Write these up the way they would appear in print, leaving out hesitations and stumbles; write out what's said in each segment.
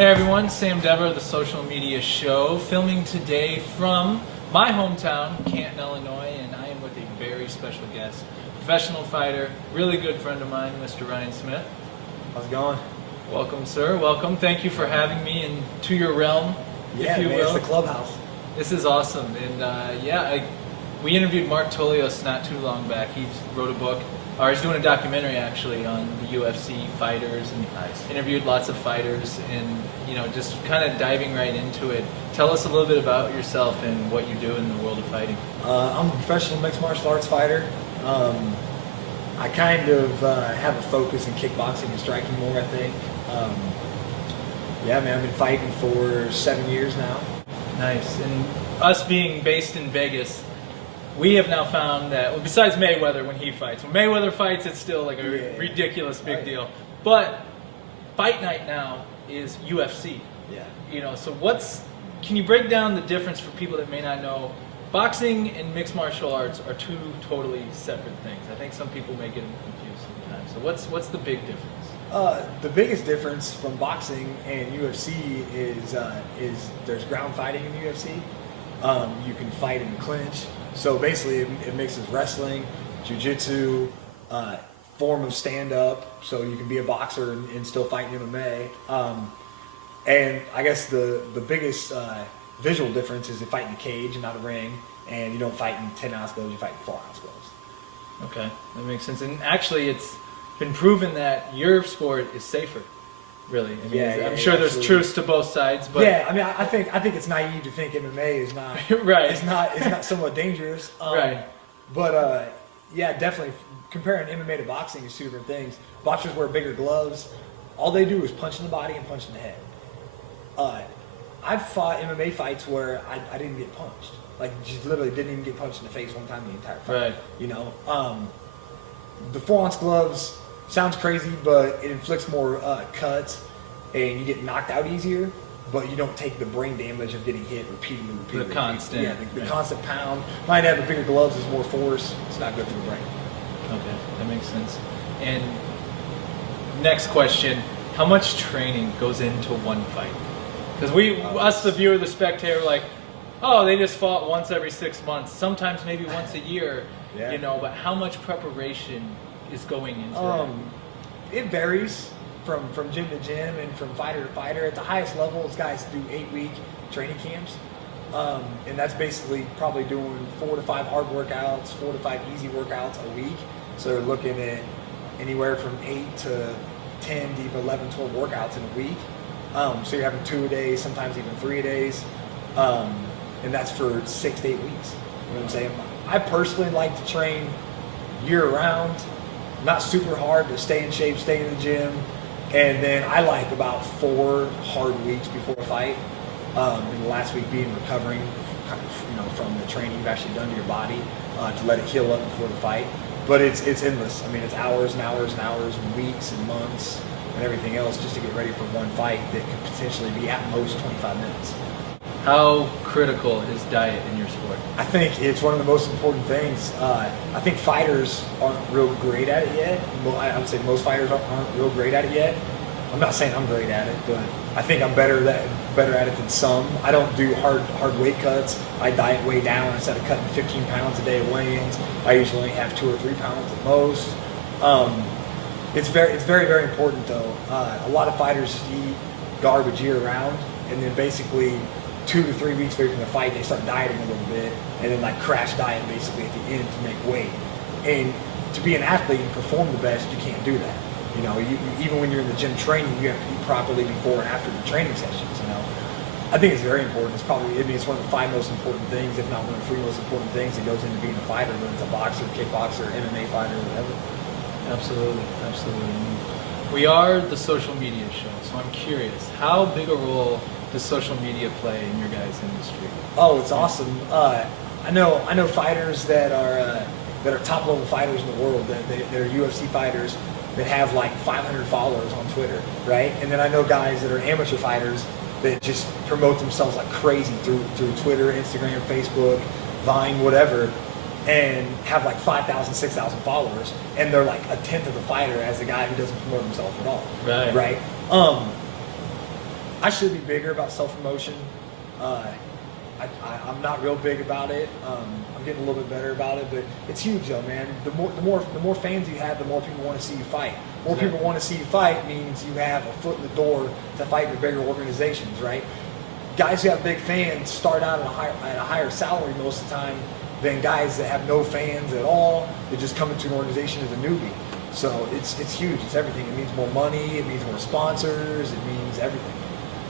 Hey everyone, Sam Dever, the Social Media Show, filming today from my hometown, Canton, Illinois, and I am with a very special guest, professional fighter, really good friend of mine, Mr. Ryan Smith. How's it going? Welcome, sir. Welcome. Thank you for having me into your realm, Yeah, if you man, will. it's the clubhouse. This is awesome, and we interviewed Mark Tolios not too long back. He wrote a book, or he's doing a documentary actually on the UFC fighters, and interviewed lots of fighters, and just kind of diving right into it. Tell us a little bit about yourself and what you do in the world of fighting. I'm a professional mixed martial arts fighter. I kind of have a focus in kickboxing and striking more, I think. Yeah, man, I've been fighting for 7 years now. Nice. And us being based in Vegas, we have now found that, well, besides Mayweather when he fights, when Mayweather fights, it's still like a ridiculous big deal. But fight night now is UFC. Yeah. So can you break down the difference for people that may not know? Boxing and mixed martial arts are two totally separate things. I think some people may get them confused sometimes. So what's the big difference? The biggest difference from boxing and UFC is there's ground fighting in the UFC. You can fight in the clinch. So basically it mixes wrestling, jiu-jitsu, form of stand-up, so you can be a boxer and still fight in MMA. And I guess the biggest visual difference is you fight in a cage and not a ring, and you don't fight in 10-ounce gloves, you fight in 4-ounce gloves. Okay, that makes sense. And actually it's been proven that your sport is safer, really. I mean, I'm sure there's truths to both sides, but yeah, I mean, I think it's naive to think MMA is not right. It's not somewhat dangerous. Right. But yeah, definitely comparing MMA to boxing is two different things. Boxers wear bigger gloves. All they do is punch in the body and punch in the head. I've fought MMA fights where I didn't get punched. Like, just literally didn't even get punched in the face one time the entire fight. Right. The 4-ounce gloves sounds crazy, but it inflicts more cuts, and you get knocked out easier, but you don't take the brain damage of getting hit repeatedly. The constant. Yeah, the constant pound. Might have the bigger gloves is more force. It's not good for the brain. Okay, that makes sense. And next question, how much training goes into one fight? Because us, the viewer, the spectator, like, oh, they just fought once every 6 months, sometimes maybe once a year, but how much preparation is going into that? It varies from gym to gym and from fighter to fighter. At the highest levels, guys do 8-week training camps. And that's basically probably doing 4 to 5 hard workouts, 4 to 5 easy workouts a week. So they're looking at anywhere from 8 to 10 to even 11, 12 workouts in a week. So you're having 2 a day, sometimes even 3 a days. And that's for 6 to 8 weeks. You know what I'm saying? I personally like to train year round, not super hard, but stay in shape, stay in the gym. And then I like about 4 hard weeks before a fight. And the last week being recovering from the training you've actually done to your body, to let it heal up before the fight. But it's endless. I mean, it's hours and hours and hours and weeks and months and everything else just to get ready for one fight that could potentially be at most 25 minutes. How critical is diet in your sport? I think it's one of the most important things. I think fighters aren't real great at it yet. I would say most fighters aren't real great at it yet. I'm not saying I'm great at it, but I think I'm better at it than some. I don't do hard weight cuts. I diet way down. Instead of cutting 15 pounds a day of weigh-ins, I usually only have 2 or 3 pounds at most. It's very, very important though. A lot of fighters just eat garbage year round, and then basically 2 to 3 weeks away from the fight, they start dieting a little bit, and then like crash diet basically at the end to make weight. And to be an athlete and perform the best, you can't do that. You even when you're in the gym training, you have to eat properly before and after the training sessions. I think it's very important. It's one of the 5 most important things, if not one of the 3 most important things that goes into being a fighter, whether it's a boxer, kickboxer, MMA fighter, whatever. Absolutely. We are the social media show, so I'm curious, how big a role does social media play in your guys' industry? Oh, it's awesome. I know fighters that are top level fighters in the world, that are UFC fighters that have like 500 followers on Twitter, right? And then I know guys that are amateur fighters that just promote themselves like crazy through Twitter, Instagram, Facebook, Vine, whatever, and have like 5,000, 6,000 followers, and they're like a tenth of the fighter as the guy who doesn't promote himself at all. Right. Right. I should be bigger about self-promotion. I'm not real big about it. I'm getting a little bit better about it, but it's huge though, man. The more fans you have, the more people want to see you fight. More Exactly. people want to see you fight means you have a foot in the door to fight in bigger organizations, right? Guys who have big fans start out at a higher salary most of the time than guys that have no fans at all. They just come into an organization as a newbie. So it's huge. It's everything. It means more money. It means more sponsors. It means everything.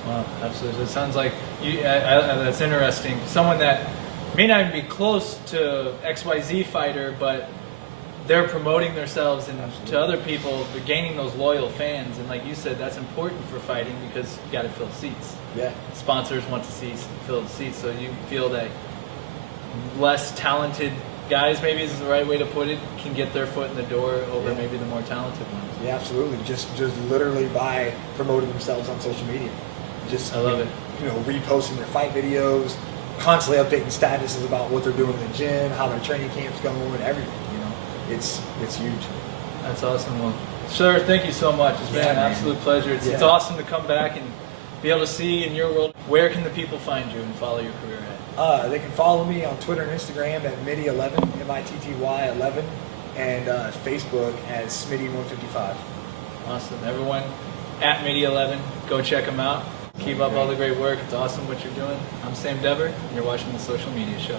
Wow, absolutely. It sounds like that's interesting. Someone that may not even be close to XYZ fighter, but they're promoting themselves and to other people, they're gaining those loyal fans. And like you said, that's important for fighting because you got to fill seats. Yeah. Sponsors want to see filled seats, so you feel that less talented guys, maybe is the right way to put it, can get their foot in the door over maybe the more talented ones. Yeah, absolutely. Just literally by promoting themselves on social media. Just I love it. You know, reposting their fight videos, constantly updating statuses about what they're doing in the gym, how their training camp's going, everything. You know, it's huge. That's awesome. Well, sir, thank you so much. It's been Yeah, an man. absolute pleasure. It's Yeah. awesome to come back and be able to see in your world. Where can the people find you and follow your career at? They can follow me on Twitter and Instagram at Mitty11, MITTY11, and Facebook as Smitty155. Awesome. Everyone at Media11, go check them out. Keep up all the great work. It's awesome what you're doing. I'm Sam Dever, and you're watching The Social Media Show.